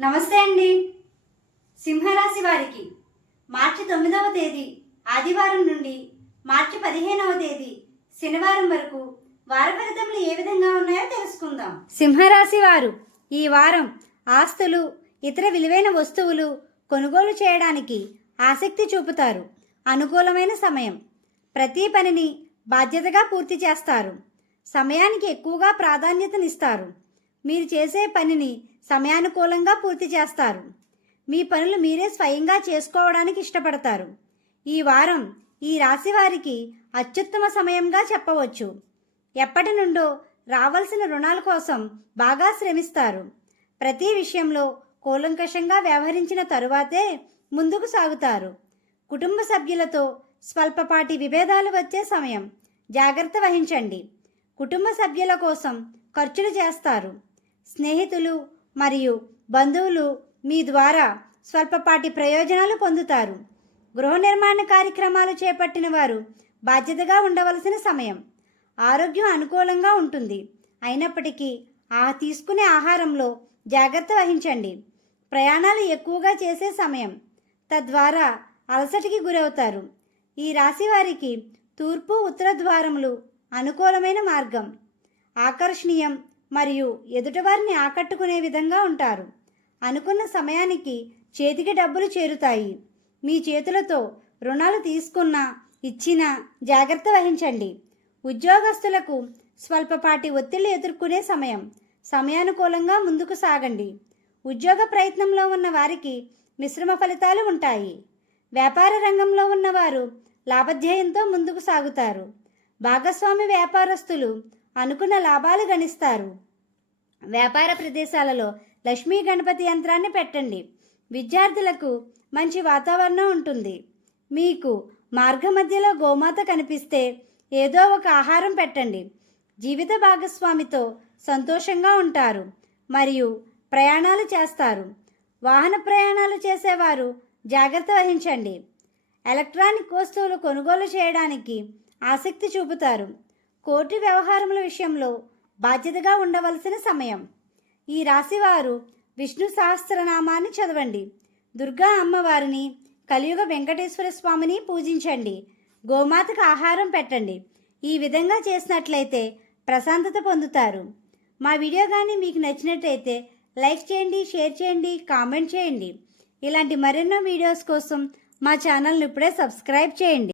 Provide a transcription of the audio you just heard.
నమస్తే అండి. సింహరాశి వారికి మార్చి తొమ్మిదవ తేదీ ఆదివారం నుండి మార్చి పదిహేనవ తేదీ శనివారం వరకు వార ఫలితములు ఏ విధంగా ఉన్నాయో తెలుసుకుందాం. సింహరాశి వారు ఈ వారం ఆస్తులు ఇతర విలువైన వస్తువులు కొనుగోలు చేయడానికి ఆసక్తి చూపుతారు. అనుకూలమైన సమయం. ప్రతి పనిని బాధ్యతగా పూర్తి చేస్తారు. సమయానికి ఎక్కువగా ప్రాధాన్యతనిస్తారు. మీరు చేసే పనిని సమయానుకూలంగా పూర్తి చేస్తారు. మీ పనులు మీరే స్వయంగా చేసుకోవడానికి ఇష్టపడతారు. ఈ వారం ఈ రాశి వారికి అత్యుత్తమ సమయంగా చెప్పవచ్చు. ఎప్పటి నుండో రావాల్సిన రుణాల కోసం బాగా శ్రమిస్తారు. ప్రతి విషయంలో కూలంకషంగా వ్యవహరించిన తరువాతే ముందుకు సాగుతారు. కుటుంబ సభ్యులతో స్వల్పపాటి విభేదాలు వచ్చే సమయం. జాగ్రత్త వహించండి. కుటుంబ సభ్యుల కోసం ఖర్చులు చేస్తారు. స్నేహితులు మరియు బంధువులు మీ ద్వారా స్వల్పపాటి ప్రయోజనాలు పొందుతారు. గృహ నిర్మాణ కార్యక్రమాలు చేపట్టిన వారు బాధ్యతగా ఉండవలసిన సమయం. ఆరోగ్యం అనుకూలంగా ఉంటుంది. అయినప్పటికీ ఆ తీసుకునే ఆహారంలో జాగ్రత్త వహించండి. ప్రయాణాలు ఎక్కువగా చేసే సమయం. తద్వారా అలసటికి గురవుతారు. ఈ రాశి వారికి తూర్పు ఉత్తర ద్వారములు అనుకూలమైన మార్గం. ఆకర్షణీయం మరియు ఎదుటివారిని ఆకట్టుకునే విధంగా ఉంటారు. అనుకున్న సమయానికి చేతికి డబ్బులు చేరుతాయి. మీ చేతులతో రుణాలు తీసుకున్నా ఇచ్చినా జాగ్రత్త వహించండి. ఉద్యోగస్తులకు స్వల్పపాటి ఒత్తిళ్ళు ఎదుర్కొనే సమయం. సమయానుకూలంగా ముందుకు సాగండి. ఉద్యోగ ప్రయత్నంలో ఉన్న వారికి మిశ్రమ ఫలితాలు ఉంటాయి. వ్యాపార రంగంలో ఉన్నవారు లాభధ్యేయంతో ముందుకు సాగుతారు. భాగస్వామి వ్యాపారస్తులు అనుకున్న లాభాలు గణిస్తారు. వ్యాపార ప్రదేశాలలో లక్ష్మీ గణపతి యంత్రాన్ని పెట్టండి. విద్యార్థులకు మంచి వాతావరణం ఉంటుంది. మీకు మార్గ మధ్యలో గోమాత కనిపిస్తే ఏదో ఒక ఆహారం పెట్టండి. జీవిత భాగస్వామితో సంతోషంగా ఉంటారు. మరియు ప్రయాణాలు చేస్తారు. వాహన ప్రయాణాలు చేసేవారు జాగ్రత్త వహించండి. ఎలక్ట్రానిక్ వస్తువులు కొనుగోలు చేయడానికి ఆసక్తి చూపుతారు. కోర్టు వ్యవహారముల విషయంలో బాధ్యతగా ఉండవలసిన సమయం. ఈ రాశివారు విష్ణు సహస్రనామాన్ని చదవండి. దుర్గా అమ్మవారిని కలియుగ వెంకటేశ్వర స్వామిని పూజించండి. గోమాతకు ఆహారం పెట్టండి. ఈ విధంగా చేసినట్లయితే ప్రశాంతత పొందుతారు. మా వీడియో కానీ మీకు నచ్చినట్లయితే లైక్ చేయండి షేర్ చేయండి కామెంట్ చేయండి. ఇలాంటి మరెన్నో వీడియోస్ కోసం మా ఛానల్ని ఇప్పుడే సబ్స్క్రైబ్ చేయండి.